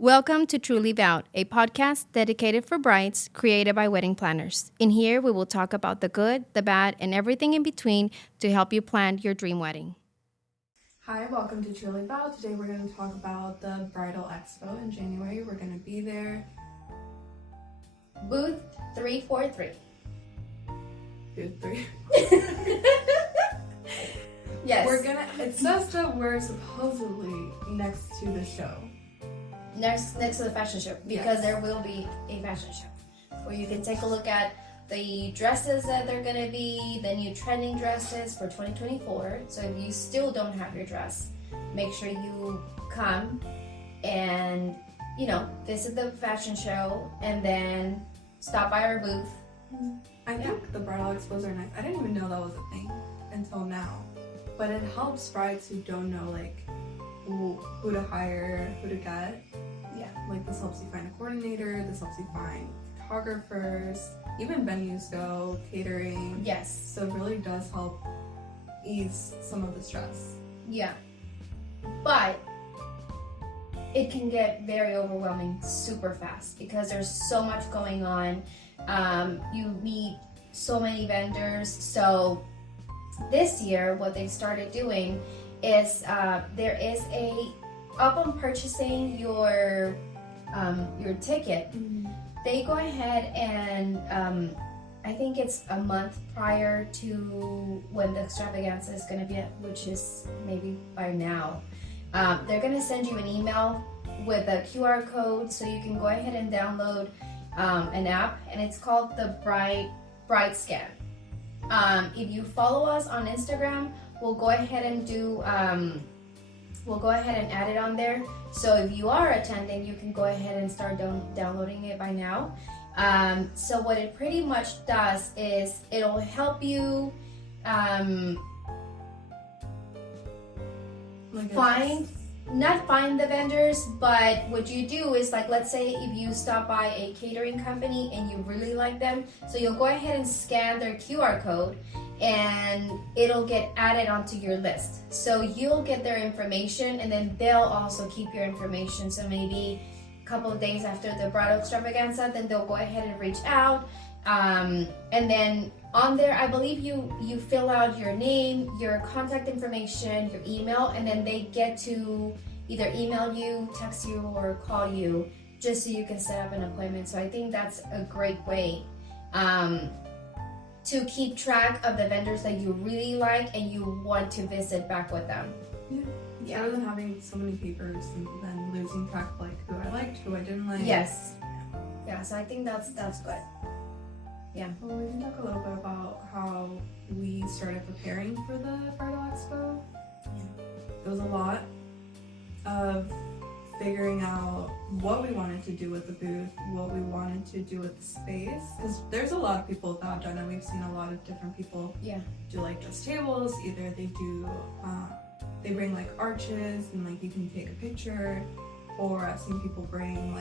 Welcome to Truly Vowed, a podcast dedicated for brides, created by wedding planners. In here, we will talk about the good, the bad, and everything in between to help you plan your dream wedding. Hi, welcome to Truly Vowed. Today we're going to talk about the Bridal Expo in January. We're going to be there. Booth 343. Booth 3. Yes. It says that we're supposedly next to the show. Next to the fashion show, because there will be a fashion show where you can take a look at the dresses that they're going to be, the new trending dresses for 2024. So if you still don't have your dress, make sure you come and, visit the fashion show and then stop by our booth. I think the Bridal Expos are nice. I didn't even know that was a thing until now. But it helps brides who don't know, who to hire, who to get. Yeah. This helps you find a coordinator, this helps you find photographers, even venues go, catering. Yes. So it really does help ease some of the stress. Yeah. But it can get very overwhelming super fast because there's so much going on. You meet so many vendors. So this year, what they started doing is there is upon purchasing your ticket, they go ahead and I think it's a month prior to when the extravaganza is going to be, which is maybe by now. They're going to send you an email with a QR code so you can go ahead and download an app, and it's called the Bride Scan. If you follow us on Instagram, we'll go ahead and add it on there. So if you are attending, you can go ahead and start downloading it by now. So what it pretty much does is it'll help you not find the vendors, but what you do is, let's say if you stop by a catering company and you really like them, so you'll go ahead and scan their QR code and it'll get added onto your list. So you'll get their information and then they'll also keep your information. So maybe a couple of days after the bridal extravaganza, then they'll go ahead and reach out. And then on there, I believe you fill out your name, your contact information, your email, and then they get to either email you, text you, or call you just so you can set up an appointment. So I think that's a great way to keep track of the vendors that you really like and you want to visit back with them. Yeah. Rather than having so many papers and then losing track of who I liked, who I didn't like. Yes. Yeah, so I think that's good. Yeah. Well, we can talk a little bit about how we started preparing for the Bridal Expo. It was a lot of figuring out what we wanted to do with the booth, what we wanted to do with the space, because there's a lot of people that have done it. We've seen a lot of different people do just tables. Either they do they bring arches and you can take a picture, or I've seen people bring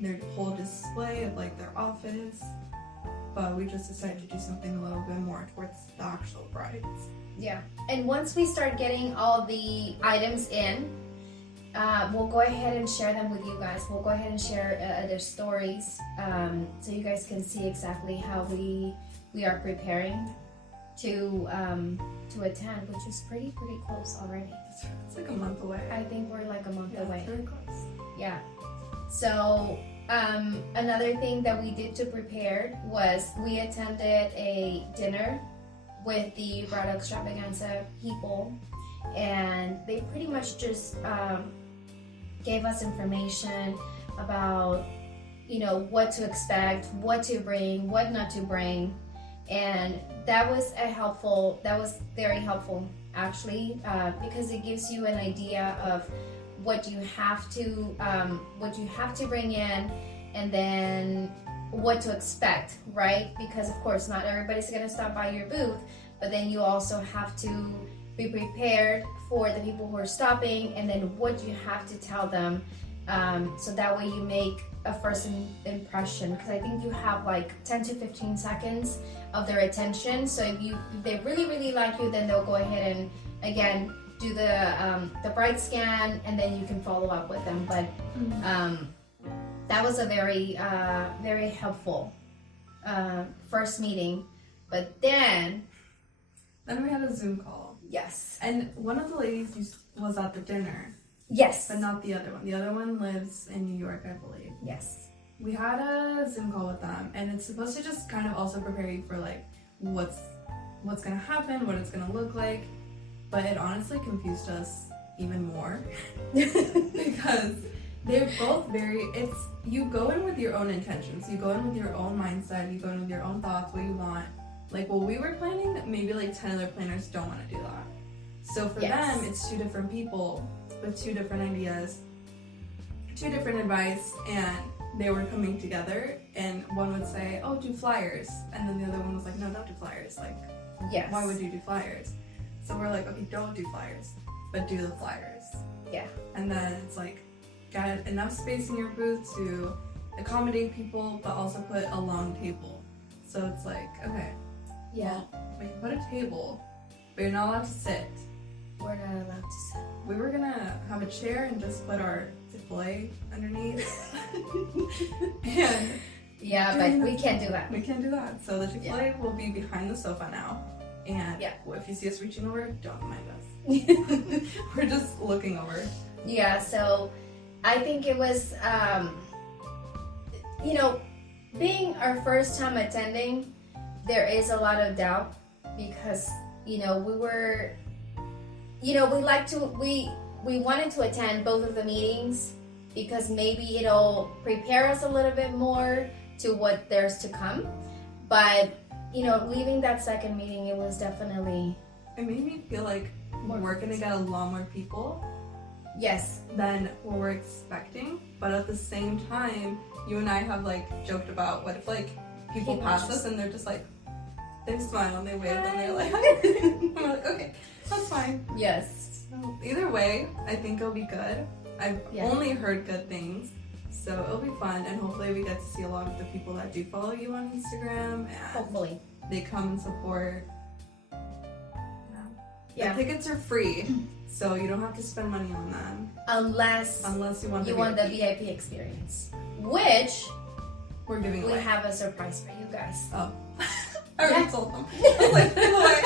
their whole display of their office. But we just decided to do something a little bit more towards the actual brides. Yeah, and once we start getting all the items in, we'll go ahead and share them with you guys. We'll go ahead and share their stories so you guys can see exactly how we are preparing to attend, which is pretty close already. It's a month away. I think we're a month away. It's very close. Yeah. So another thing that we did to prepare was we attended a dinner with the Bridal Extravaganza people, and they pretty much just gave us information about what to expect, what to bring, what not to bring, and that was very helpful actually, because it gives you an idea of what you have to bring in, and then what to expect, right? Because of course not everybody's gonna stop by your booth, but then you also have to be prepared for the people who are stopping, and then what you have to tell them, so that way you make a first impression, because I think you have 10 to 15 seconds of their attention. So if they really like you, then they'll go ahead and do the bride scan, and then you can follow up with them. But that was a very very helpful first meeting. But then we had a Zoom call. yes, And one of the ladies was at the dinner, yes, but not the other one. The other one lives in New York, I believe. yes, We had a Zoom call with them, and it's supposed to just kind of also prepare you for like what's gonna happen, what it's gonna look like. But it honestly confused us even more because they're both you go in with your own intentions, you go in with your own mindset, you go in with your own thoughts, what you want. Like what we were planning, maybe like 10 other planners don't want to do that. So for Yes. them, it's two different people with two different ideas, two different advice, and they were coming together, and one would say, oh, do flyers, and then the other one was like, no, don't do flyers. Like, yes. why would you do flyers? So we're like, okay, don't do flyers, but do the flyers. Yeah. And then it's like, get enough space in your booth to accommodate people, but also put a long table. So it's like, okay, Yeah. we can put a table, but you're not allowed to sit. We're not allowed to sit. We were gonna have a chair and just put our display underneath. And Yeah, but we can't do that. we can't do that. So the display will be behind the sofa now. And if you see us reaching over, don't mind us. We're just looking over. Yeah, so I think it was, being our first time attending, there is a lot of doubt because, we were, we wanted to attend both of the meetings because maybe it'll prepare us a little bit more to what there's to come. But, leaving that second meeting, it was definitely... It made me feel like we're gonna get a lot more people. Yes. Than what we're expecting, but at the same time, you and I have like joked about what if like people pass us and they're just like, they smile and they wave and they're like, we're like, okay, that's fine. Yes. So either way, I think it'll be good. I've only heard good things, so it'll be fun, and hopefully we get to see a lot of the people that do follow you on Instagram, and Hopefully. they come and support. Yeah. The tickets are free, so you don't have to spend money on them. Unless you want the VIP experience, which we're giving away. We have a surprise for you guys. Oh. I already told them. I was like, give away.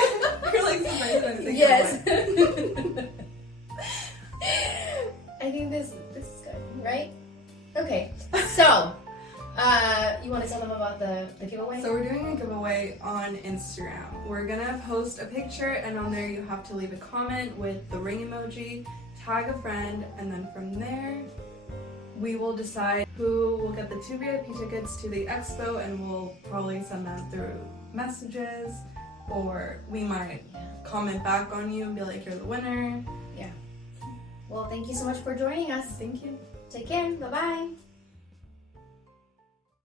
You're like surprised. Yes. I think this is good, right? Okay. So, you want to tell them about the giveaway? So we're doing a giveaway on Instagram. We're gonna post a picture, and on there you have to leave a comment with the ring emoji, tag a friend, and then from there we will decide who will get the 2 VIP tickets to the expo, and we'll probably send them through messages, or we might comment back on you and be like, you're the winner. Yeah. Well, thank you so much for joining us. Thank you. Take care. Bye-bye.